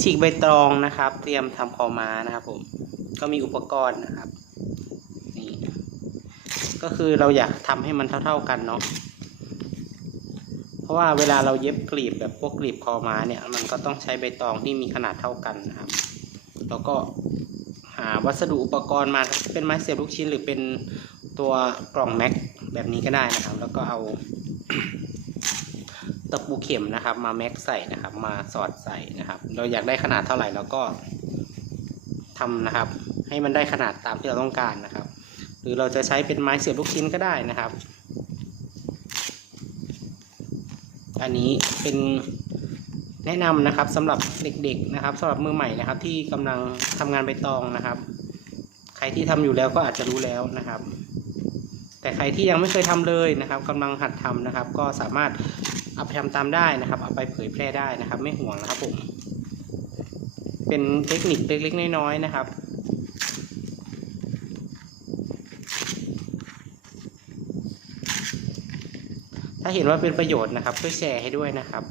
ฉีกใบตองนะครับ เตรียมทำคอม้านะครับ ผม ก็มีอุปกรณ์นะครับ นี่ ก็คือเราอยากทำให้มันเท่า ๆกันเนาะ เพราะว่าเวลาเราเย็บกลีบแบบพวกกลีบคอม้าเนี่ย มันก็ต้องใช้ใบตองที่มีขนาดเท่ากันนะครับ แล้วก็หาวัสดุอุปกรณ์มาเป็นไม้เสียบลูกชิ้น หรือเป็นตัวกล่องแม็กแบบนี้ก็ได้นะครับ แล้วก็เอา ตะปูเข็มนะครับ มาแม็กใส่นะครับ มาสอดใส่นะครับ เราอยากได้ขนาดเท่าไหร่เราก็ทำนะครับ ให้มันได้ขนาดตามที่เราต้องการนะครับ หรือเราจะใช้เป็นไม้เสียบลูกชิ้นก็ได้นะครับ อันนี้เป็นแนะนำนะครับสำหรับเด็กๆนะครับสำหรับมือใหม่นะครับ ที่กำลังทำงานใบตองนะครับ ใครที่ทำอยู่แล้วก็อาจจะรู้แล้วนะครับ แต่ใครที่ยังไม่เคยทำเลยนะครับกำลังหัดทำนะครับ ก็สามารถ เอาไปทำตามได้นะครับ เอาไปเผยแพร่ได้นะครับ ไม่ห่วงนะครับผม เป็นเทคนิคเล็กๆน้อยๆนะครับถ้าเห็นว่าเป็นประโยชน์นะครับช่วยแชร์ให้ด้วยนะครับ